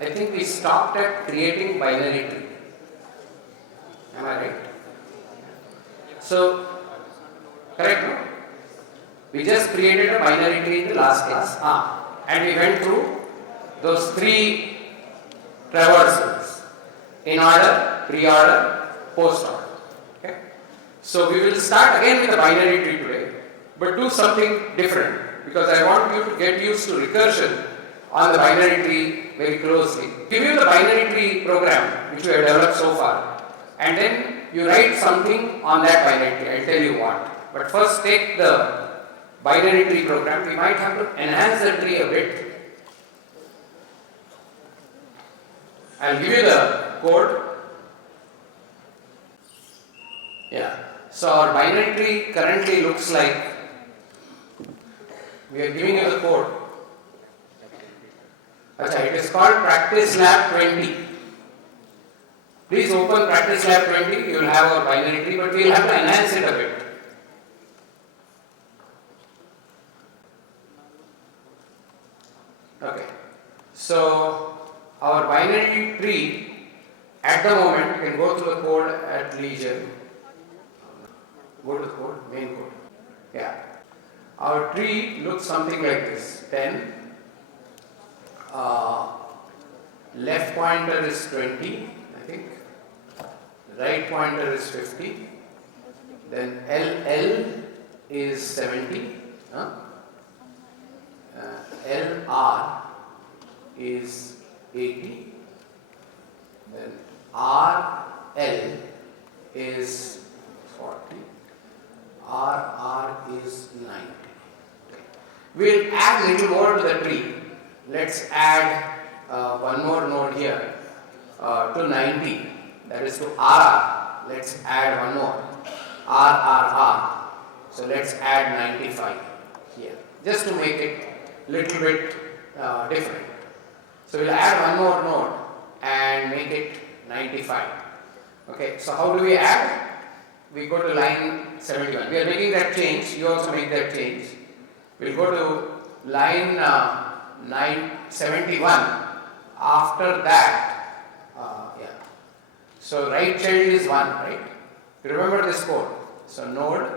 I think we stopped at creating binary tree. Am I right? So, correct, no? We just created a binary tree in the last class. And we went through those 3 traversals: in order, pre-order, post-order. Okay? So we will start again with the binary tree today, but do something different, because I want you to get used to recursion on the binary tree very closely. Give you the binary tree program which we have developed so far, and then you write something on that binary tree. I'll tell you what. But first take the binary tree program. We might have to enhance the tree a bit. I'll give you the code. Yeah. So our binary tree currently looks like, we are giving you the code. It is called Practice Lab 20. Please open Practice Lab 20. You will have our binary tree, but we will have to enhance it a bit. Okay. So our binary tree at the moment, you can go through the code at leisure. Go to the code, main code. Yeah. Our tree looks something like this: 10, left pointer is 20, I think, right pointer is 50, then LL is 70, LR is 80, then RL is 40, RR is 90. We'll add a little more to the tree. Let's add one more node here to 90, that is to RR. Let's add one more, RRR. So let's add 95 here, just to make it a little bit different. So we'll add one more node and make it 95. Okay, so how do we add? We go to line 71. We are making that change. You also make that change. We'll go to line 971. After that, so right child is 1, right? You remember this code. So node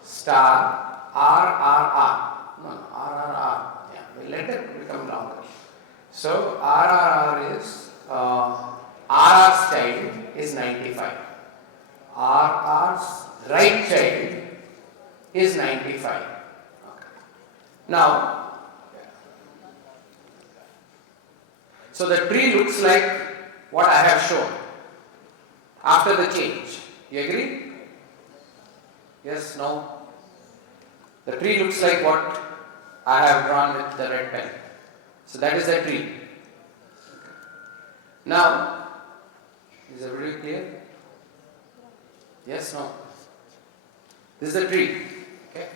star RRR. No, RRR. Yeah, we'll let it become longer. So RRR is RR's child is 95. RR's right child is 95. Okay. Now, so the tree looks like what I have shown after the change. You agree? Yes, no? The tree looks like what I have drawn with the red pen. So that is the tree. Now, is everybody clear? Yes, no? This is the tree. Okay.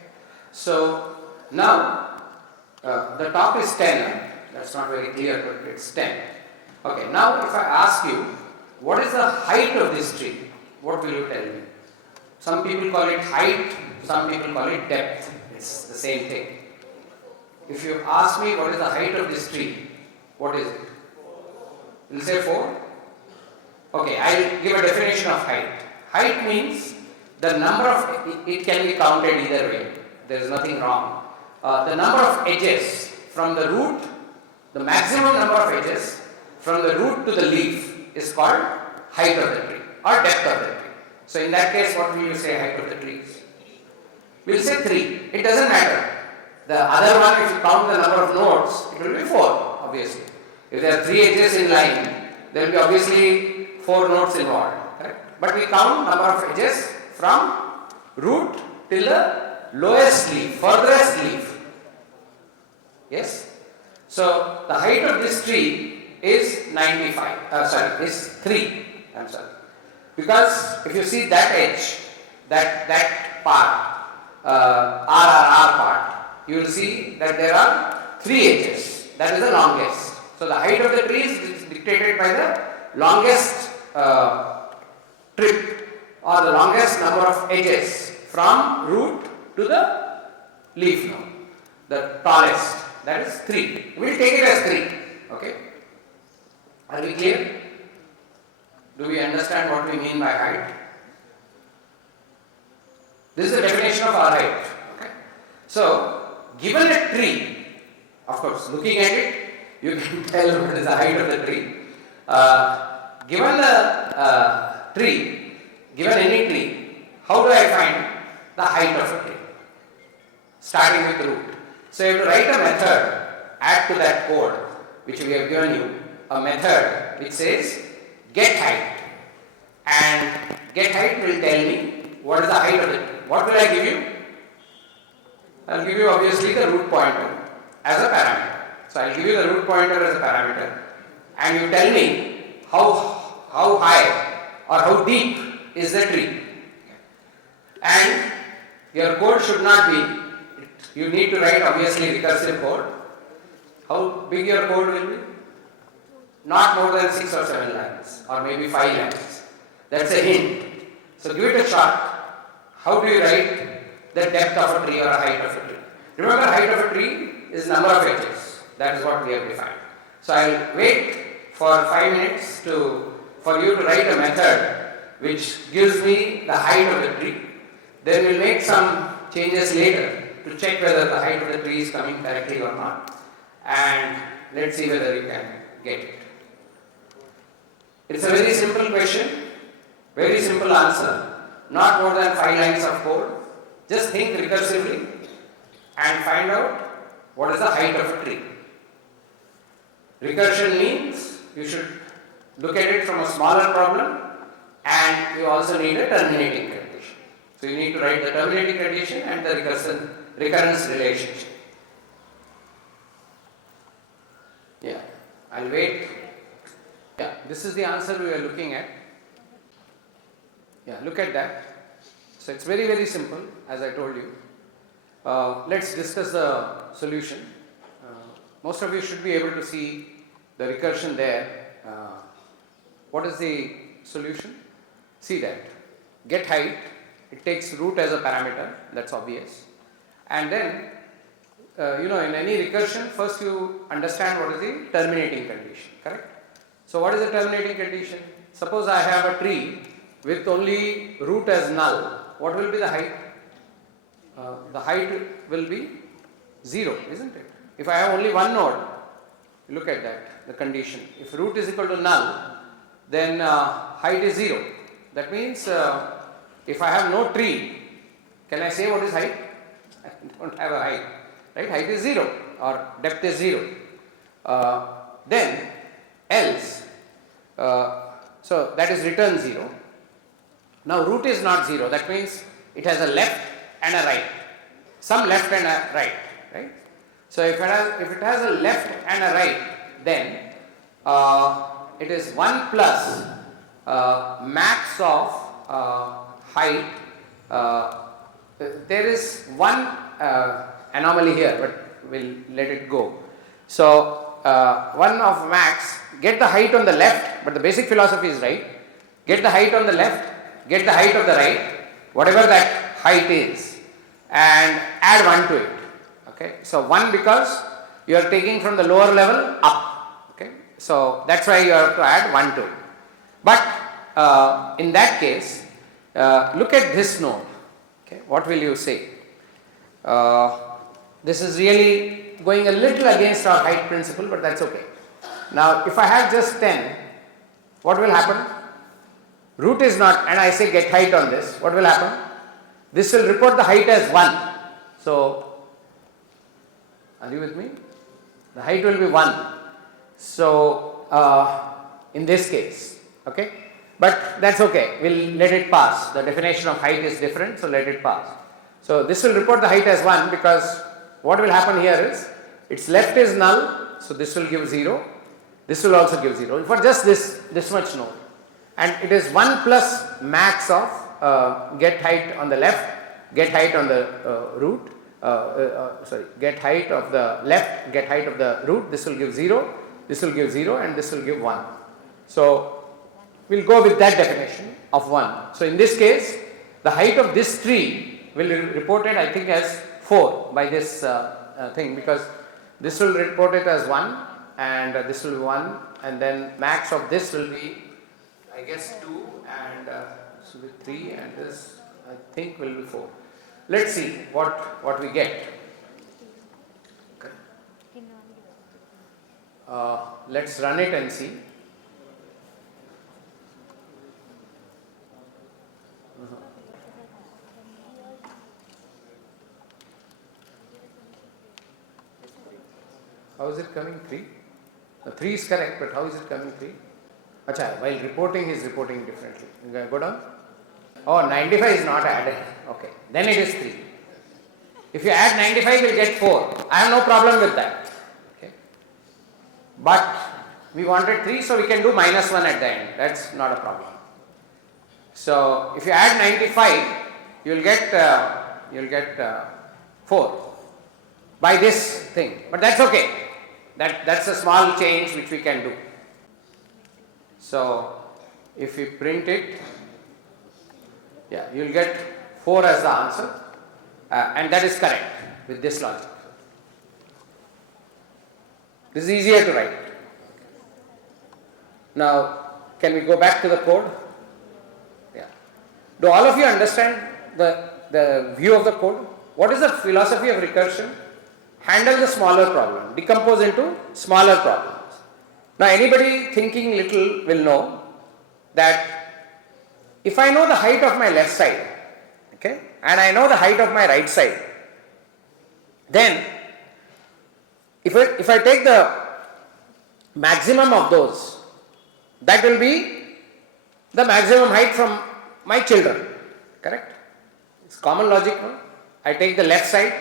So now the top is 10. That's not very clear, but it's 10. Okay. Now if I ask you, what is the height of this tree? What will you tell me? Some people call it height, some people call it depth. It's the same thing. If you ask me what is the height of this tree, what is it? You'll say 4? Okay, I'll give a definition of height. Height means the number of, it can be counted either way. There is nothing wrong. The number of edges from the root, the maximum number of edges from the root to the leaf is called height of the tree or depth of the tree. So in that case, what will you say height of the trees? We'll say 3. It doesn't matter. The other one, if you count the number of nodes, it will be 4, obviously. If there are 3 edges in line, there will be obviously 4 nodes involved. Correct? But we count number of edges from root till the lowest leaf, furthest leaf. Yes? So the height of this tree is 95. Is 3. I'm sorry. Because if you see that edge, that part, RRR part, you will see that there are 3 edges. That is the longest. So the height of the tree is dictated by the longest trip or the longest number of edges from root to the leaf node. The tallest, that is 3. We will take it as 3. Okay. Are we clear? Do we understand what we mean by height? This is the definition of our height. Okay? So, given a tree, of course, looking at it, you can tell what is the height of the tree. Given the tree, given any tree, how do I find the height of a tree? Starting with the root. So you have to write a method, add to that code which we have given you, a method which says get height. And get height will tell me what is the height of the tree. What will I give you? I will give you obviously the root pointer as a parameter. So I will give you the root pointer as a parameter and you tell me how high or how deep is the tree. And your code should not be, you need to write obviously recursive code. How big your code will be? Not more than 6 or 7 lines or maybe 5 lines. That's a hint. So give it a shot. How do you write the depth of a tree or a height of a tree? Remember, height of a tree is number of edges. That is what we have defined. So I will wait for 5 minutes for you to write a method which gives me the height of the tree. Then we'll make some changes later to check whether the height of the tree is coming correctly or not. And let's see whether you can get it. It's a very simple question, very simple answer. Not more than 5 lines of code. Just think recursively and find out what is the height of a tree. Recursion means you should look at it from a smaller problem and you also need a terminating condition. So you need to write the terminating condition and the recurrence relationship. Yeah, I'll wait. Yeah, this is the answer we are looking at. Yeah, look at that. So it's very, very simple, as I told you. Let's discuss the solution. Most of you should be able to see the recursion there. What is the solution? See that. Get height, it takes root as a parameter, that's obvious. And then, in any recursion, first you understand what is the terminating condition, correct? So what is the terminating condition? Suppose I have a tree with only root as null. What will be the height? The height will be 0, isn't it? If I have only one node, look at that, the condition. If root is equal to null, then height is 0. That means if I have no tree, can I say what is height? I don't have a height, right? Height is 0 or depth is 0. Then else, so that is return 0. Now root is not 0, that means it has a left and a right. Some left and a right, right? So if it has a left and a right, then it is 1 plus max of height. There is one anomaly here, but we'll let it go. So 1 of max, get the height on the left, but the basic philosophy is right. Get the height on the left, get the height of the right, whatever that height is, and add 1 to it. Okay, so 1 because you are taking from the lower level up. Okay, so that's why you have to add 1 to it. But in that case, look at this node. Okay, what will you say? This is really going a little against our height principle, but that's okay. Now, if I have just 10, what will happen? Root is not, and I say get height on this, what will happen? This will report the height as 1. So, are you with me? The height will be 1. So, in this case, okay? But that's okay, we'll let it pass. The definition of height is different, so let it pass. So, this will report the height as 1 because what will happen here is, its left is null, so this will give 0. This will also give 0 for just this much node. And it is 1 plus max of get height on the left, get height on the root, get height of the left, get height of the root. This will give 0, this will give 0, and this will give 1. So we'll go with that definition of 1. So in this case, the height of this tree will be reported, I think, as 4 by this thing, because this will report it as 1, and this will be 1, and then max of this will be, I guess, 2, and this will be 3, and this I think will be 4. Let's see what we get. Okay. Let's run it and see. How is it coming 3? 3 is correct, but how is it coming 3? Acha, while reporting, he is reporting differently. Go down. Oh, 95 is not added. Okay, then it is 3. If you add 95, you will get 4. I have no problem with that. Okay. But we wanted 3, so we can do minus 1 at the end. That's not a problem. So if you add 95, you will get 4 by this thing. But that's okay. That's a small change which we can do. So if we print it, yeah, you will get 4 as the answer, and that is correct with this logic. This is easier to write. Now, can we go back to the code? Yeah. Do all of you understand the view of the code? What is the philosophy of recursion? Handle the smaller problem, decompose into smaller problems. Now, anybody thinking little will know that if I know the height of my left side, okay, and I know the height of my right side, then if I take the maximum of those, that will be the maximum height from my children, correct? It's common logic, no? I take the left side,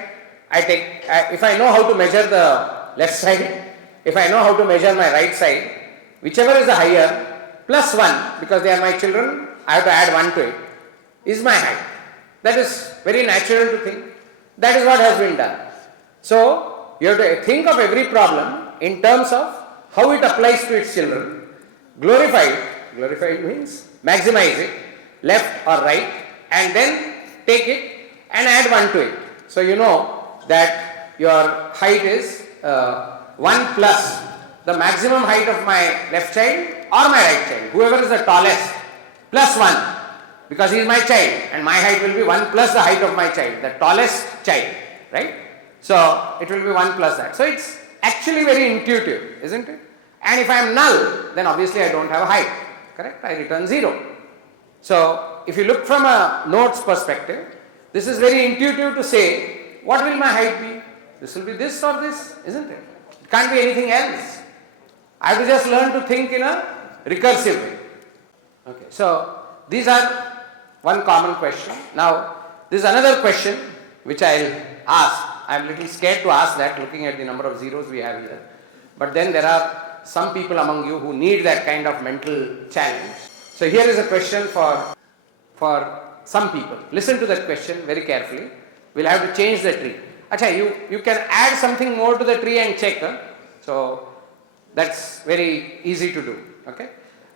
if I know how to measure the left side, if I know how to measure my right side, whichever is the higher, plus 1, because they are my children, I have to add 1 to it, is my height. That is very natural to think. That is what has been done. So, you have to think of every problem in terms of how it applies to its children, glorify it means maximize it, left or right, and then take it and add 1 to it. So, you know that your height is 1 plus the maximum height of my left child or my right child, whoever is the tallest, plus 1, because he is my child, and my height will be 1 plus the height of my child, the tallest child, right? So it will be 1 plus that. So it's actually very intuitive, isn't it? And if I am null, then obviously I don't have a height, correct? I return 0. So if you look from a nodes perspective, this is very intuitive to say, what will my height be? This will be this or this, isn't it? It can't be anything else. I have to just learn to think in a recursive way. Okay, so these are one common question. Now, this is another question which I will ask. I am a little scared to ask that, looking at the number of zeros we have here. But then there are some people among you who need that kind of mental challenge. So here is a question for some people. Listen to that question very carefully. We'll have to change the tree. Acha, you can add something more to the tree and check. So that's very easy to do. Okay.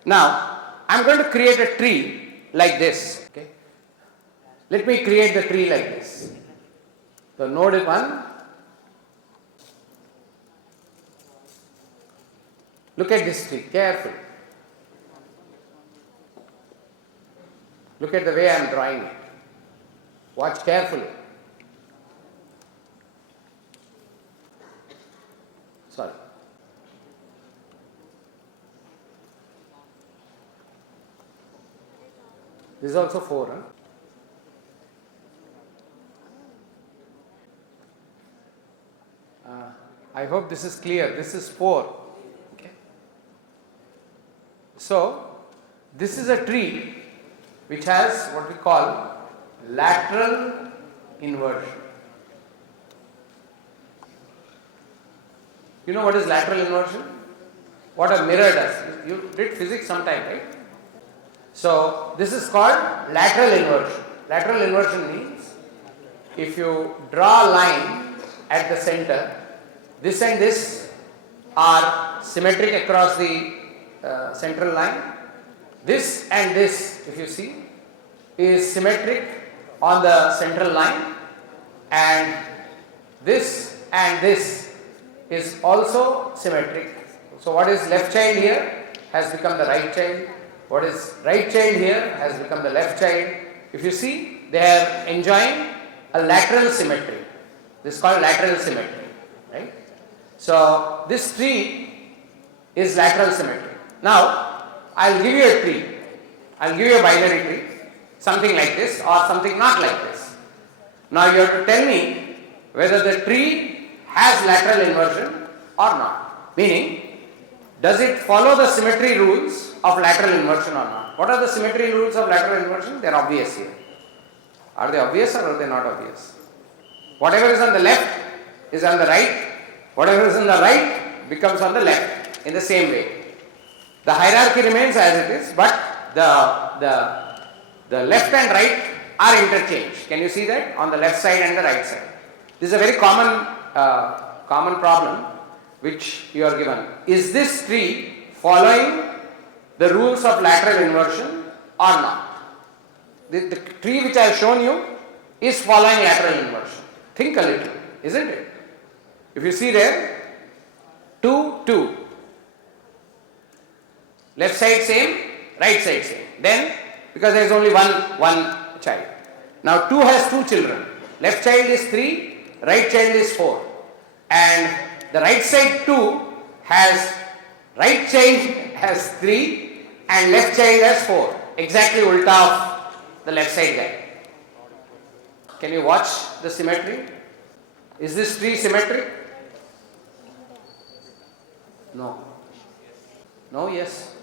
Now I'm going to create a tree like this. Okay. Let me create the tree like this. So node is 1. Look at this tree carefully. Look at the way I am drawing it. Watch carefully. Sorry. This is also 4. I hope this is clear. This is 4. Okay. So, this is a tree which has what we call lateral inversion. You know what is lateral inversion? What a mirror does. You did physics sometime, right? So this is called lateral inversion. Lateral inversion means if you draw a line at the center, this and this are symmetric across the central line. This and this, if you see, is symmetric on the central line, and this and this is also symmetric So what is left child here has become the right child. What is right child here has become the left child. If you see, they are enjoying a lateral symmetry. This is called lateral symmetry, right? So this tree is lateral symmetry. Now I'll give you a tree. I'll give you a binary tree, something like this or something not like this. Now you have to tell me whether the tree has lateral inversion or not. Meaning, does it follow the symmetry rules of lateral inversion or not? What are the symmetry rules of lateral inversion? They are obvious here. Are they obvious or are they not obvious? Whatever is on the left is on the right. Whatever is on the right becomes on the left in the same way. The hierarchy remains as it is, but the left and right are interchanged. Can you see that? On the left side and the right side. This is a very common problem which you are given. Is this tree following the rules of lateral inversion or not? The tree which I have shown you is following lateral inversion. Think a little, isn't it? If you see there, 2, 2. Left side same, right side same. Then, because there is only one child. Now 2 has 2 children. Left child is 3, right child is 4. And the right side 2 has, right child has 3 and left child has 4. Exactly ulta of the left side guy. Can you watch the symmetry? Is this tree symmetric? No. No, yes.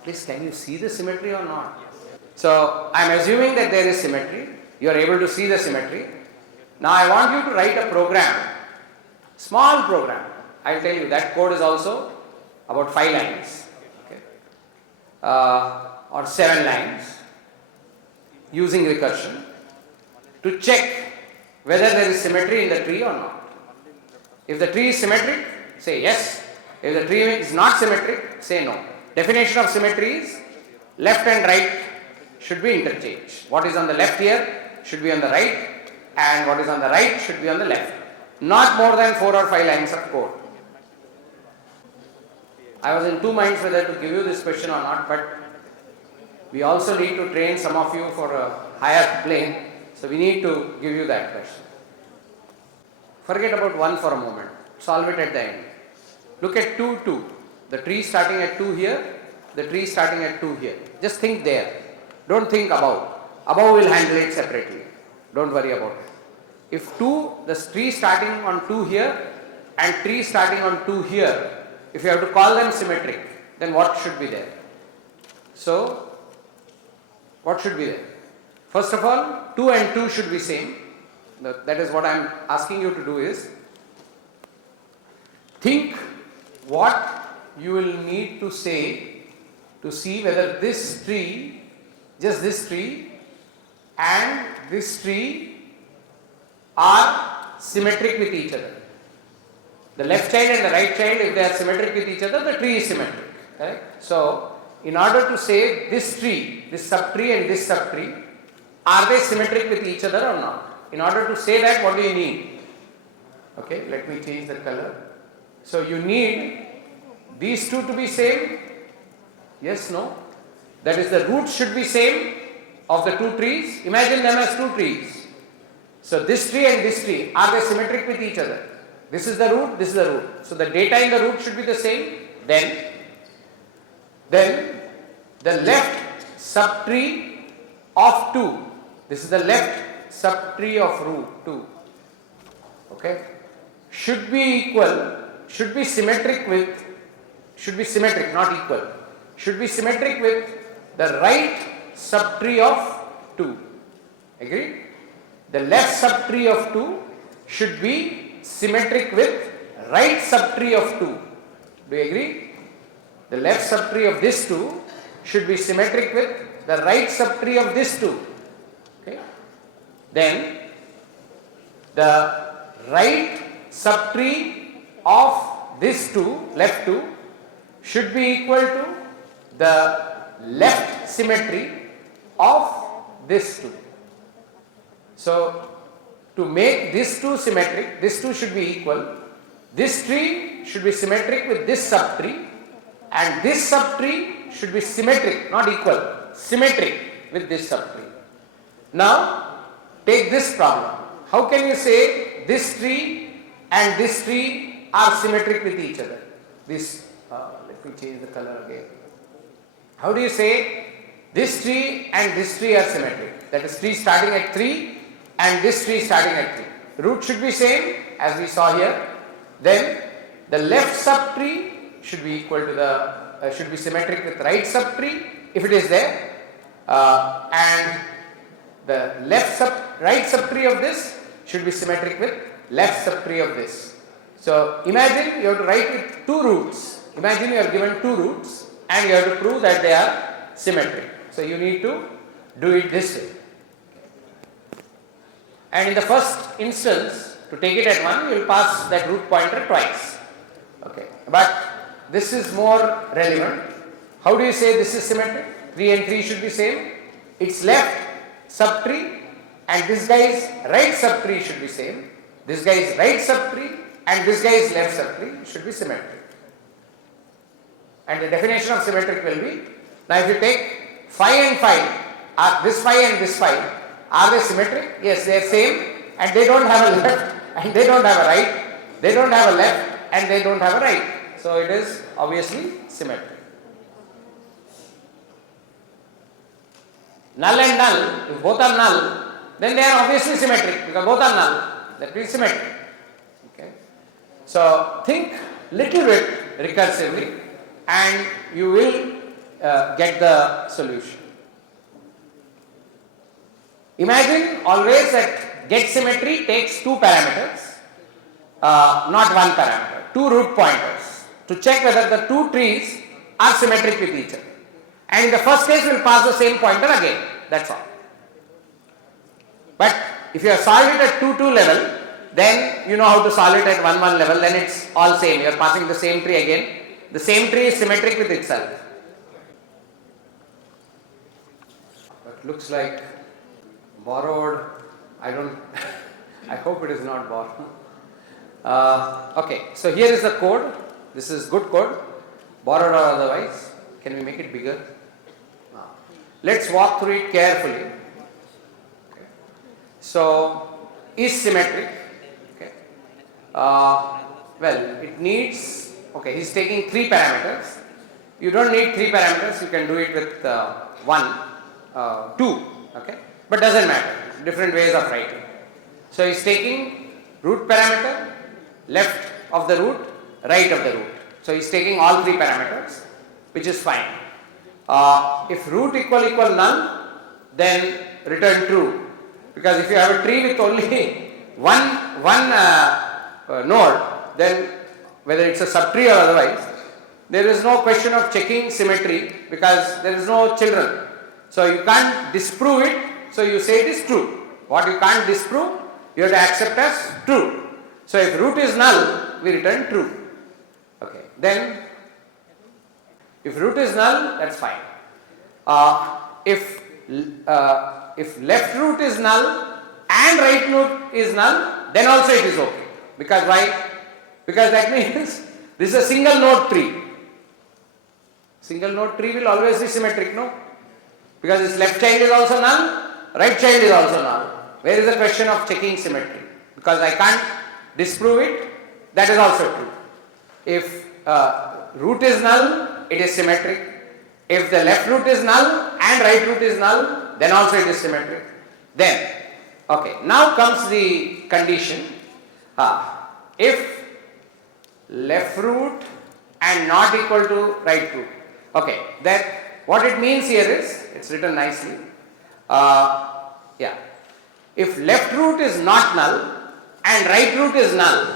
At least can you see the symmetry or not? So I am assuming that there is symmetry. You are able to see the symmetry. Now I want you to write a program. Small program. I will tell you that code is also about 5 lines. Okay. Or 7 lines using recursion to check whether there is symmetry in the tree or not. If the tree is symmetric, say yes. If the tree is not symmetric, say no. Definition of symmetry is left and right should be interchanged. What is on the left here should be on the right, and what is on the right should be on the left. Not more than 4 or 5 lines of code. I was in 2 minds whether to give you this question or not, but we also need to train some of you for a higher plane, so we need to give you that question. Forget about 1 for a moment. Solve it at the end. Look at 2, 2. The tree starting at 2 here, the tree starting at 2 here. Just think there. Don't think above. Above will handle it separately. Don't worry about it. If the tree starting on 2 here and tree starting on 2 here, if you have to call them symmetric, then what should be there? So, what should be there? First of all, 2 and 2 should be same. That is what I am asking you to do is, think what you will need to say to see whether this tree, just this tree and this tree are symmetric with each other. The left child and the right child, if they are symmetric with each other, the tree is symmetric. Correct? So, in order to say this tree, this subtree and this subtree, are they symmetric with each other or not? In order to say that, what do you need? Okay, let me change the color. So, you need these two to be same? Yes, no? That is, the roots should be same of the 2 trees. Imagine them as 2 trees. So, this tree and this tree, are they symmetric with each other? This is the root, this is the root. So, the data in the root should be the same. Then the left subtree of 2, this is the left subtree of root 2, okay, should be equal, should be symmetric with, should be symmetric, not equal, should be symmetric with the right subtree of 2. Agree? The left subtree of 2 should be symmetric with right subtree of 2. Do you agree? The left subtree of this 2 should be symmetric with the right subtree of this 2. Okay? Then the right subtree of this 2, left 2, should be equal to the left symmetry of this 2. So, to make this 2 symmetric, this 2 should be equal. This tree subtree should be symmetric with this subtree, and this subtree should be symmetric, not equal, symmetric with this subtree. Now take this problem. How can you say this tree and this tree are symmetric with each other? This, let me change the color again. How do you say this tree and this tree are symmetric? That is, tree starting at 3 and this tree starting at 3. Root should be same as we saw here. Then the left subtree should be equal to the should be symmetric with right subtree if it is there, and the right subtree of this should be symmetric with left subtree of this. So imagine you have to write with 2 roots. Imagine you are given 2 roots and you have to prove that they are symmetric. So you need to do it this way. And in the first instance, to take it at 1, you will pass that root pointer twice. Okay. But this is more relevant. How do you say this is symmetric? 3 and 3 should be same. Its left subtree and this guy's right subtree should be same. This guy's right subtree and this guy's left subtree should be symmetric. And the definition of symmetric will be, now if you take 5 and 5, this 5 and this 5, are they symmetric? Yes, they are same, and they don't have a left and they don't have a right, they don't have a left and they don't have a right. So it is obviously symmetric. Null and null, if both are null, then they are obviously symmetric because both are null. That means symmetric. Okay. So think little bit recursively and you will get the solution. Imagine always that get symmetry takes 2 parameters, not 1 parameter, 2 root pointers to check whether the 2 trees are symmetric with each other. And in the first case we will pass the same pointer again, that's all. But if you have solved it at 2 level, then you know how to solve it at 1 level, then it's all same, you are passing the same tree again. The same tree is symmetric with itself. That looks like borrowed, I don't, I hope it is not borrowed. Okay, so here is the code. This is good code, borrowed or otherwise. Can we make it bigger? Let's walk through it carefully. Okay. So, is symmetric. Okay. Well, it needs, okay, he's taking 3 parameters. You don't need 3 parameters, you can do it with 1, 2, okay. But doesn't matter, different ways of writing. So he's taking root parameter, left of the root, right of the root. So he's taking all 3 parameters, which is fine. If root equal null, then return true. Because if you have a tree with only one node, then whether it's a subtree or otherwise, there is no question of checking symmetry because there is no children. So you can't disprove it, so you say it is true. What you can't disprove, you have to accept as true. So if root is null, we return true. Okay. Then if root is null, that's fine. If left root is null and right root is null, then also it is okay. Because why? Because that means this is a single node tree. Single node tree will always be symmetric, no? Because its left child is also null, right child is also null. Where is the question of checking symmetry? Because I can't disprove it, that is also true. If root is null, it is symmetric. If the left root is null and right root is null, then also it is symmetric. Then, okay, now comes the condition. If left root and not equal to right root. Okay, that what it means here is, it's written nicely. Yeah. If left root is not null and right root is null,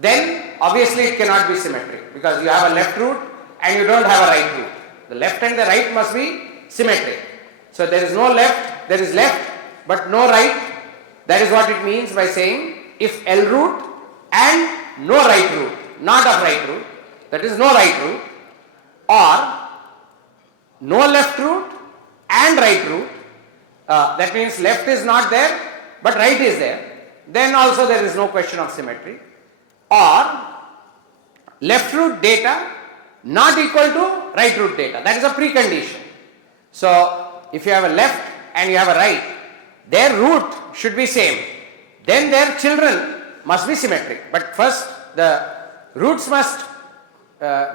then obviously it cannot be symmetric because you have a left root and you don't have a right root. The left and the right must be symmetric. So there is no left, there is left but no right. That is what it means by saying if L root and no right root, not of right root, that is no right root, or no left root and right root, that means left is not there but right is there, then also there is no question of symmetry. Or left root data not equal to right root data. That is a precondition. So if you have a left and you have a right, their root should be same. Then their children must be symmetric. But first the roots must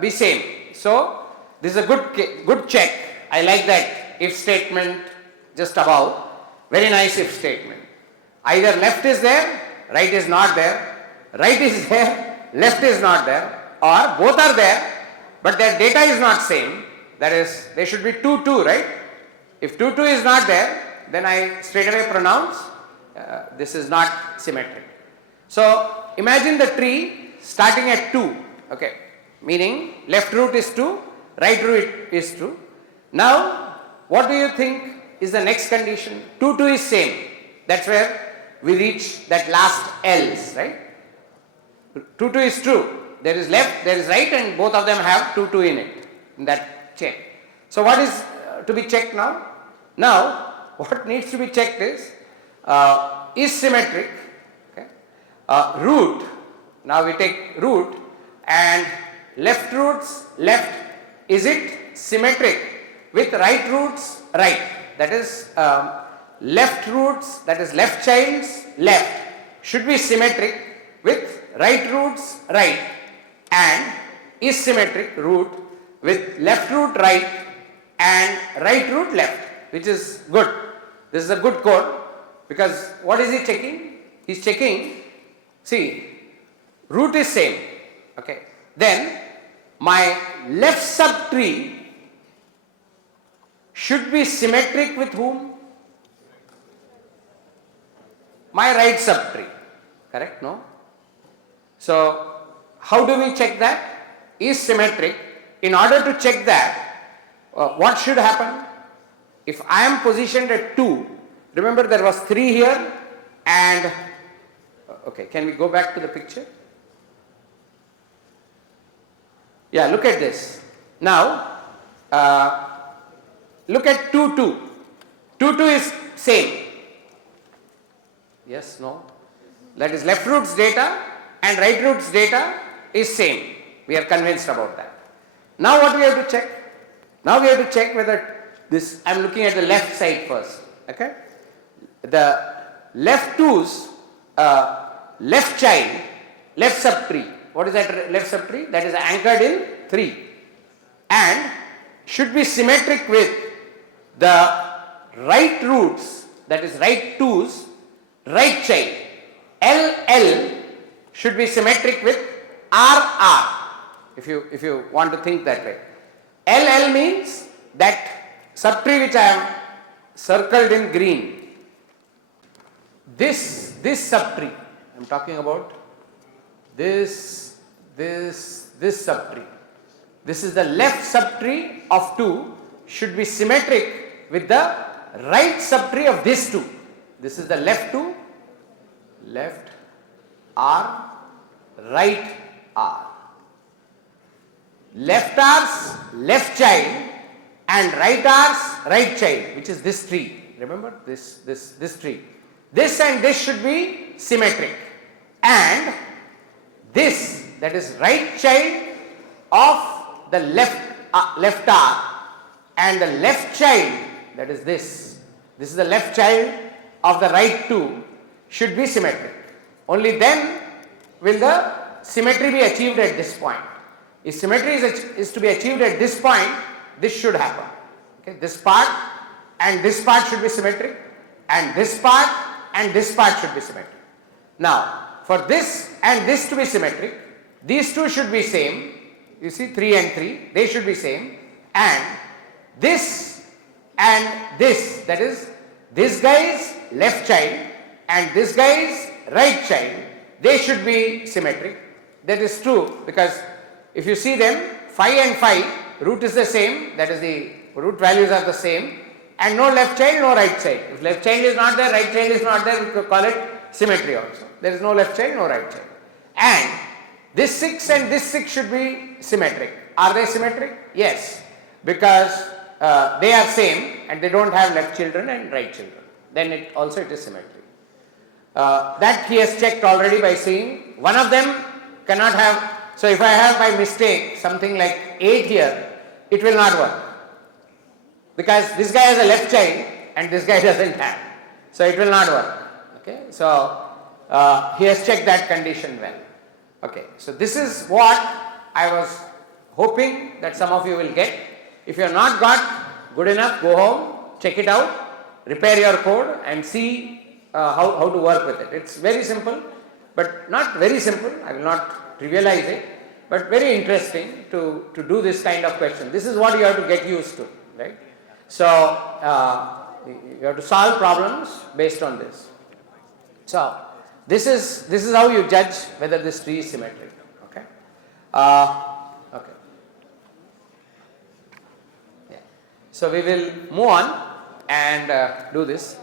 be same. So this is a good check. I like that if statement just above. Very nice if statement. Either left is there, right is not there, right is there, left is not there, or both are there, but their data is not same. That is, there should be 2, 2, right? If 2, 2 is not there, then I straight away pronounce this is not symmetric. So imagine the tree starting at 2, okay, meaning left root is 2, right root is 2. Now what do you think is the next condition? 2, 2 is same. That's where we reach that last else, right? 2, 2 is true. There is left, there is right, and both of them have 2, 2 in it, in that check. So what is to be checked now? Now what needs to be checked is symmetric, okay? Root, now we take root and left roots left, is it symmetric with right roots right? That is left roots, that is left child's left should be symmetric with right roots right, and is symmetric root with left root right and right root left, which is good. This is a good code, because what is he checking? He is checking, see, root is same, okay. Then my left subtree should be symmetric with whom? My right subtree, correct? No? So how do we check that? Is symmetric. In order to check that, what should happen? If I am positioned at 2, remember there was 3 here, and okay, can we go back to the picture? Yeah, look at this. Now look at 2, 2. 2, 2 is same. Yes, no? That is left root's data and right root's data is same. We are convinced about that. Now what we have to check? Now we have to check whether this, I am looking at the left side first, okay? The left 2's left child, left subtree. What is that left subtree? That is anchored in 3 and should be symmetric with the right roots, that is right 2's right child. LL should be symmetric with RR, if you want to think that way. LL means that subtree which I have circled in green. This subtree, I am talking about this subtree. This is the left subtree of 2 should be symmetric with the right subtree of this 2. This is the left 2, left R, right R. Left R's left child and right R's right child, which is this tree. Remember this tree. This and this should be symmetric, and this, that is right child of the left R and the left child, that is this is the left child of the right 2, should be symmetric. Only then will the symmetry be achieved at this point. If symmetry is to be achieved at this point, this should happen. Okay, this part and this part should be symmetric, and this part and this part should be symmetric. Now, for this and this to be symmetric, these two should be same. You see 3 and 3, they should be same, and this, that is this guy's left child and this guy's right child, they should be symmetric. That is true, because if you see them, 5 and 5, root is the same, that is the root values are the same, and no left child, no right child. If left child is not there, right child is not there, we could call it symmetry also. There is no left child, no right child. And this 6 and this 6 should be symmetric. Are they symmetric? Yes, because they are same and they don't have left children and right children. Then it is symmetry. That he has checked already by saying one of them cannot have So if I have by mistake something like 8 here, it will not work, because this guy has a left child and this guy doesn't have, so it will not work. Okay, so he has checked that condition well. Okay, so this is what I was hoping that some of you will get. If you have not got, good enough, go home, check it out, repair your code and see how to work with it. It's very simple, but not very simple, I will not trivialize it, but very interesting to do this kind of question. This is what you have to get used to, right? So you have to solve problems based on this. So this is how you judge whether this tree is symmetric. Okay. Okay. Yeah. So we will move on and do this.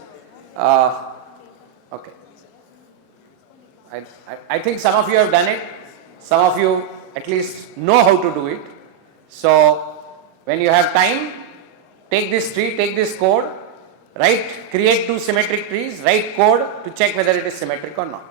Okay. I think some of you have done it. Some of you at least know how to do it. So when you have time, take this tree, take this code, create 2 symmetric trees, write code to check whether it is symmetric or not.